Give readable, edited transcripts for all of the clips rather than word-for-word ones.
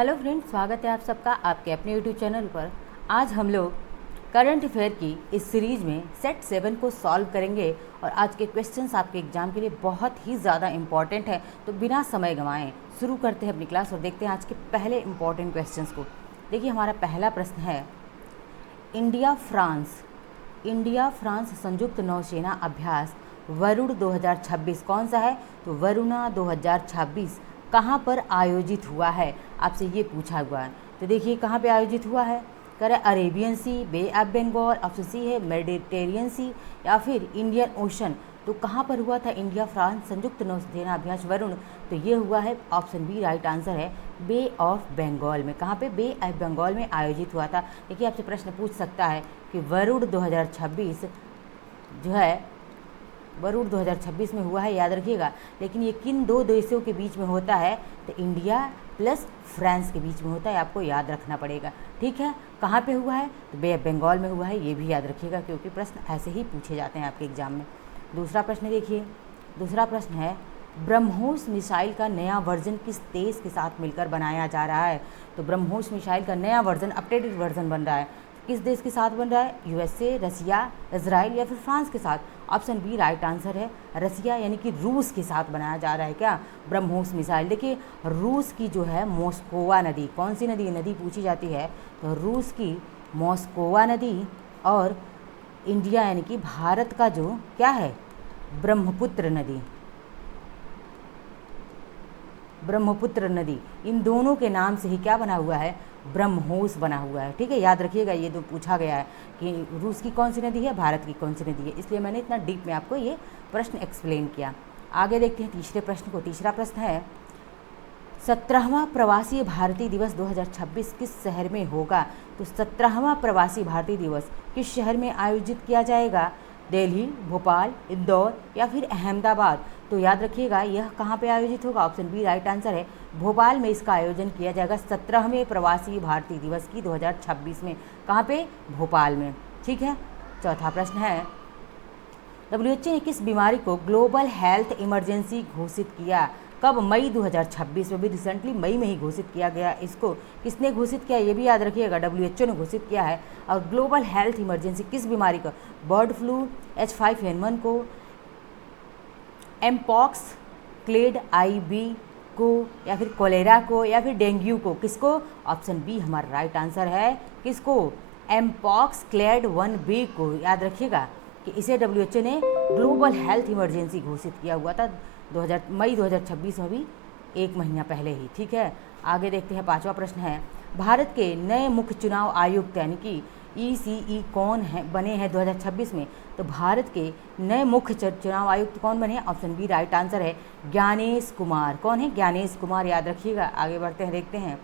Hello friends, स्वागत है आप सबका आपके अपने यूट्यूब चैनल पर। आज हम लोग करंट अफेयर की इस सीरीज़ में सेट 7 को सॉल्व करेंगे और आज के क्वेश्चंस आपके एग्जाम के लिए बहुत ही ज़्यादा इंपॉर्टेंट है। तो बिना समय गंवाएं शुरू करते हैं अपनी क्लास और देखते हैं आज के पहले इंपॉर्टेंट क्वेश्चंस को। देखिए, हमारा पहला प्रश्न है, इंडिया फ्रांस संयुक्त नौसेना अभ्यास वरुण 2026 कौन सा है? तो वरुणा 2026 कहाँ पर आयोजित हुआ है? आपसे ये पूछा हुआ है। तो देखिए, कहाँ पे आयोजित हुआ है? करे Arabian sea, bay of Bengal, option C है मेडिटेरियन सी या फिर इंडियन ओशन। तो कहाँ पर हुआ था इंडिया फ्रांस संयुक्त नौसेना अभ्यास वरुण? तो ये हुआ है ऑप्शन बी, राइट आंसर है बे ऑफ बंगाल में। कहाँ पे? बे ऑफ बंगाल में आयोजित हुआ था। देखिए, आपसे प्रश्न पूछ सकता है कि वरुण 2026 जो है वरुण 2026 में हुआ है, याद रखिएगा। लेकिन ये किन दो देशों के बीच में होता है? तो इंडिया प्लस फ्रांस के बीच में होता है, आपको याद रखना पड़ेगा। ठीक है, कहाँ पे हुआ है? तो बे ऑफ बंगाल में हुआ है, ये भी याद रखिएगा क्योंकि प्रश्न ऐसे ही पूछे जाते हैं आपके एग्जाम में। दूसरा प्रश्न देखिए, दूसरा प्रश्न है, ब्रह्मोस मिसाइल का नया वर्जन किस देश के साथ मिलकर बनाया जा रहा है? तो ब्रह्मोस मिसाइल का नया वर्जन, अपडेटेड वर्जन बन रहा है, किस देश के साथ बन रहा है? यूएसए, रसिया, इजराइल या फिर फ्रांस के साथ? ऑप्शन बी राइट आंसर है रसिया, यानी कि रूस के साथ बनाया जा रहा है क्या ब्रह्मोस मिसाइल। देखिए, रूस की जो है मोस्कोवा नदी, कौन सी नदी पूछी जाती है? तो रूस की मोस्कोवा नदी और इंडिया यानी कि भारत का जो क्या है ब्रह्मपुत्र नदी, इन दोनों के नाम से ही क्या बना हुआ है? ब्रह्मोस बना हुआ है। ठीक है, याद रखिएगा, ये तो पूछा गया है कि रूस की कौन सी नदी है, भारत की कौन सी नदी है, इसलिए मैंने इतना डीप में आपको ये प्रश्न एक्सप्लेन किया। आगे देखते हैं तीसरे प्रश्न को। तीसरा प्रश्न है, 17वां प्रवासी भारतीय दिवस 2026 किस शहर में होगा? तो 17वां प्रवासी भारतीय दिवस किस शहर में आयोजित किया जाएगा? दिल्ली, भोपाल, इंदौर या फिर अहमदाबाद? तो याद रखिएगा, यह कहाँ पे आयोजित होगा? ऑप्शन बी राइट आंसर है भोपाल में इसका आयोजन किया जाएगा 17वें प्रवासी भारतीय दिवस की 2026 में। कहाँ पे? भोपाल में। ठीक है, चौथा प्रश्न है, WHO ने किस बीमारी को ग्लोबल हेल्थ इमरजेंसी घोषित किया? कब? मई 2026 में, भी रिसेंटली मई में ही घोषित किया गया। इसको किसने घोषित किया ये भी याद रखिएगा, WHO ने घोषित किया है। और ग्लोबल हेल्थ इमरजेंसी किस बीमारी को? बर्ड फ्लू, H5N1 को, एमपॉक्स, क्लेड IB को या फिर कोलेरा को या फिर डेंगू को? किसको? ऑप्शन बी हमारा राइट आंसर है किसको? एमपॉक्स क्लेड 1B को। याद रखिएगा कि इसे WHO ने ग्लोबल हेल्थ इमरजेंसी घोषित किया हुआ था मई 2026 में, भी एक महीना पहले ही। ठीक है, आगे देखते हैं। पांचवा प्रश्न है, भारत के नए मुख्य चुनाव आयुक्त यानी कि ECE कौन है बने हैं 2026 में? तो भारत के नए मुख्य चुनाव आयुक्त कौन बने हैं? ऑप्शन बी राइट आंसर है ज्ञानेश कुमार। कौन है? ज्ञानेश कुमार, याद रखिएगा। आगे बढ़ते हैं, देखते हैं।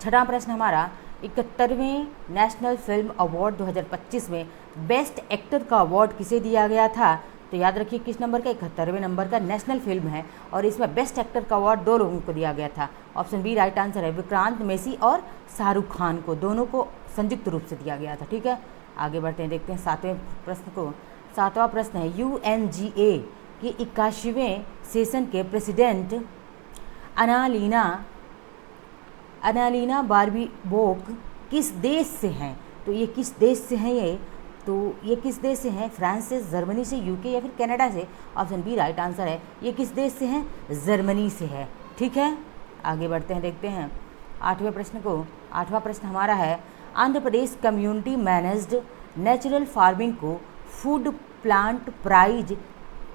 छठा प्रश्न हमारा, 71वें नेशनल फिल्म अवार्ड 2025 में बेस्ट एक्टर का अवार्ड किसे दिया गया था? तो याद रखिए किस नंबर का? 71वें नंबर का नेशनल फिल्म है और इसमें बेस्ट एक्टर का अवार्ड दो लोगों को दिया गया था। ऑप्शन बी राइट आंसर है विक्रांत मैसी और शाहरुख खान को, दोनों को संयुक्त रूप से दिया गया था। ठीक है, आगे बढ़ते हैं, देखते हैं सातवें प्रश्न को। सातवां प्रश्न है, UNGA के 81वें सेशन के प्रेसिडेंट अनालीना बार्बीबोक किस देश से हैं? तो ये किस देश से हैं ये? तो ये किस देश से हैं? फ्रांस से, जर्मनी से, UK या फिर कनाडा से? ऑप्शन बी राइट आंसर है ये किस देश से हैं? जर्मनी से है। ठीक है, आगे बढ़ते हैं, देखते हैं आठवें प्रश्न को। आठवां प्रश्न हमारा है, Andhra Pradesh community managed natural farming को फूड प्लांट प्राइज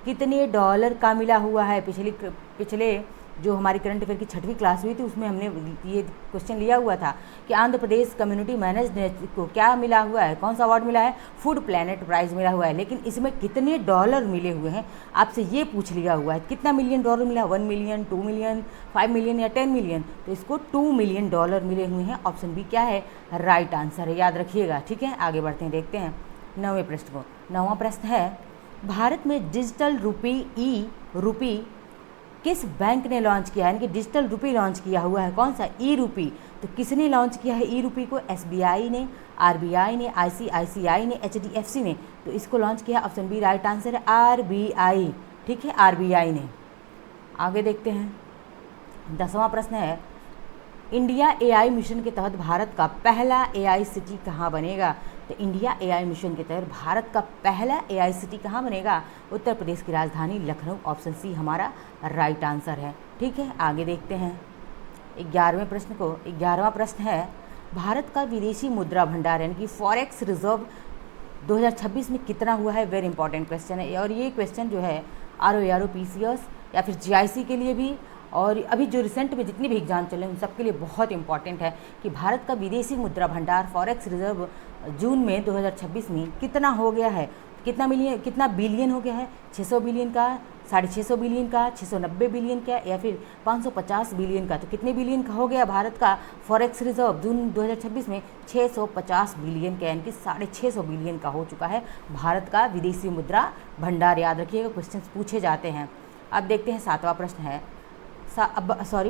कितने डॉलर का मिला हुआ है? पिछले जो हमारी करंट अफेयर की 6वीं क्लास हुई थी उसमें हमने ये क्वेश्चन लिया हुआ था कि आंध्र प्रदेश कम्युनिटी मैनेज्ड को क्या मिला हुआ है, कौन सा अवार्ड मिला है? फूड प्लैनेट प्राइज मिला हुआ है। लेकिन इसमें कितने डॉलर मिले हुए हैं आपसे ये पूछ लिया हुआ है, कितना मिलियन डॉलर मिला? 1 मिलियन, 2 मिलियन, 5 मिलियन या 10 मिलियन? तो इसको 2 मिलियन डॉलर मिले हुए हैं। ऑप्शन बी क्या है? राइट आंसर है, याद रखिएगा। ठीक है, आगे बढ़ते हैं, देखते हैं 9वें प्रश्न को। 9वां प्रश्न है, भारत में डिजिटल रूपी किस बैंक ने लॉन्च किया है? यानी कि डिजिटल रुपी लॉन्च किया हुआ है, कौन सा? ई-रूपी। तो किसने लॉन्च किया है ई-रूपी को? SBI ने, RBI ने, ICICI ने, HDFC ने? तो इसको लॉन्च किया, ऑप्शन बी राइट आंसर है RBI। ठीक है, RBI ने। आगे देखते हैं 10वां प्रश्न है, इंडिया एआई मिशन के तहत भारत का पहला एआई सिटी कहाँ बनेगा? तो इंडिया एआई मिशन के तहत भारत का पहला एआई सिटी कहाँ बनेगा? उत्तर प्रदेश की राजधानी लखनऊ। ऑप्शन सी हमारा राइट आंसर है। ठीक है, आगे देखते हैं 11वां प्रश्न है, भारत का विदेशी मुद्रा भंडार यानी कि फॉरेक्स रिजर्व 2026 में कितना हुआ है? वेरी इंपॉर्टेंट क्वेश्चन है और ये क्वेश्चन जो है आरओ पीसीएस या फिर जीआईसी के लिए भी और अभी जो रिसेंट में जितनी भी एग्जाम चले उन सब के लिए बहुत इंपॉर्टेंट है कि भारत का विदेशी मुद्रा भंडार फॉरेक्स रिजर्व जून में 2026 में कितना हो गया है? कितना बिलियन हो गया है? 600 बिलियन का, 650 बिलियन का, 690 बिलियन का या फिर 550 बिलियन का? तो कितने बिलियन का हो गया भारत का फॉरेक्स रिजर्व जून 2026 में? 650 बिलियन का, यानी कि 650 बिलियन का हो चुका है भारत का विदेशी मुद्रा भंडार। याद रखिएगा, क्वेश्चन पूछे जाते हैं। अब देखते हैं 7वां प्रश्न है,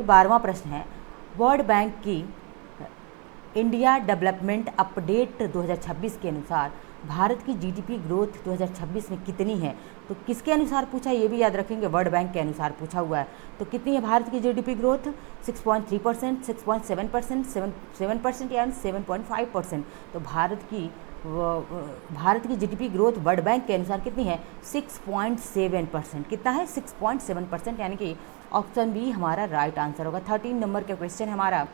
12वां प्रश्न है, वर्ल्ड बैंक की इंडिया डेवलपमेंट अपडेट 2026 के अनुसार भारत की जीडीपी ग्रोथ 2026 में कितनी है? तो किसके अनुसार पूछा, ये भी याद रखेंगे, वर्ल्ड बैंक के अनुसार पूछा हुआ है। तो कितनी है भारत की जीडीपी ग्रोथ? 6.3%, 6.7%, 7% या 7.5%। तो भारत की जीडीपी ग्रोथ वर्ल्ड बैंक के अनुसार कितनी है? 6.7%। कितना है? 6.7%, यानी कि ऑप्शन बी हमारा राइट आंसर होगा। 13 नंबर का क्वेश्चन है हमारा,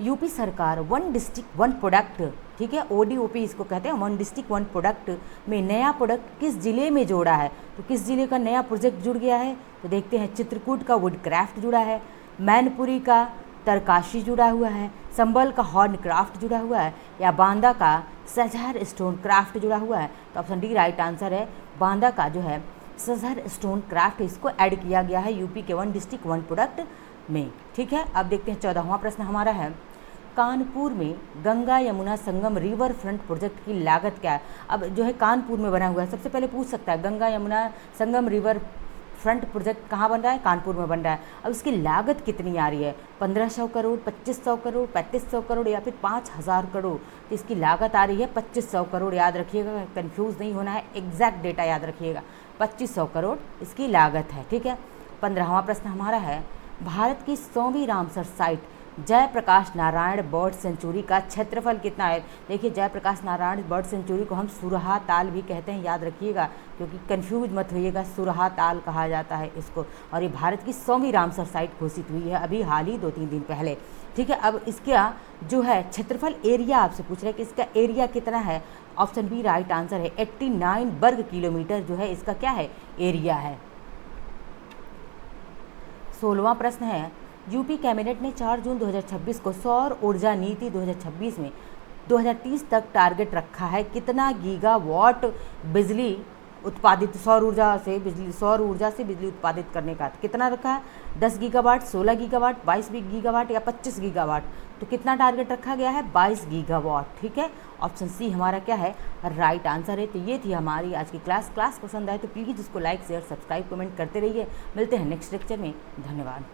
यूपी सरकार वन डिस्ट्रिक्ट वन प्रोडक्ट, ठीक है, ओडीओपी इसको कहते हैं, वन डिस्ट्रिक्ट वन प्रोडक्ट में नया प्रोडक्ट किस जिले में जोड़ा है? तो किस जिले का नया प्रोजेक्ट जुड़ गया है? तो देखते हैं, चित्रकूट का वुड क्राफ्ट जुड़ा है, मैनपुरी का तरकाशी जुड़ा हुआ है, संबल का हॉर्न क्राफ्ट जुड़ा हुआ है या बांदा का सजहर स्टोन क्राफ्ट जुड़ा हुआ है? तो ऑप्शन डी राइट आंसर है, बांदा का जो है सजहर स्टोन क्राफ्ट, इसको ऐड किया गया है यूपी के वन डिस्ट्रिक्ट वन प्रोडक्ट में। ठीक है, अब देखते हैं 14वां प्रश्न हमारा है, कानपुर में गंगा यमुना संगम रिवर फ्रंट प्रोजेक्ट की लागत क्या है? अब जो है कानपुर में बना हुआ है, सबसे पहले पूछ सकता है गंगा यमुना संगम रिवर फ्रंट प्रोजेक्ट कहाँ बन रहा है? कानपुर में बन रहा है। अब इसकी लागत कितनी आ रही है? 1500 करोड़, 2500 करोड़, 3500 करोड़ या फिर 5000 करोड़? तो इसकी लागत आ रही है 2500 करोड़। याद रखिएगा, कंफ्यूज नहीं होना है, एग्जैक्ट डेटा याद रखिएगा, 2500 करोड़ इसकी लागत है। ठीक है, 15वां प्रश्न हमारा है, भारत की 100वीं Ramsar site Jayaprakash Narayan bird sanctuary का क्षेत्रफल कितना है? देखिए, जयप्रकाश नारायण बर्ड सेंचुरी को हम सुरहा ताल भी कहते हैं, याद रखिएगा, क्योंकि कंफ्यूज मत होइएगा, सुरहा ताल कहा जाता है इसको। और ये भारत की 100वीं रामसर साइट घोषित हुई है अभी हाल ही 2-3 दिन पहले। ठीक है, अब इसका जो है क्षेत्रफल एरिया आपसे पूछ रहे हैं कि इसका एरिया कितना है? ऑप्शन बी राइट आंसर है, 89 वर्ग किलोमीटर जो है इसका क्या है? एरिया है। 16वां प्रश्न है, यूपी कैबिनेट ने 4 जून 2026 को सौर ऊर्जा नीति 2026 में 2030 तक टारगेट रखा है कितना गीगावाट बिजली उत्पादित, सौर ऊर्जा से बिजली उत्पादित करने का? कितना रखा है? 10 गीगावाट, 16 गीगावाट, 22 गीगावाट या 25 गीगावाट? तो कितना टारगेट रखा गया है? 22 गीगावाट। ठीक है, ऑप्शन सी हमारा क्या है? राइट आंसर है। तो ये थी हमारी आज की क्लास पसंद आए तो प्लीज़ उसको लाइक शेयर सब्सक्राइब कमेंट करते रहिए। मिलते हैं नेक्स्ट लेक्चर में, धन्यवाद।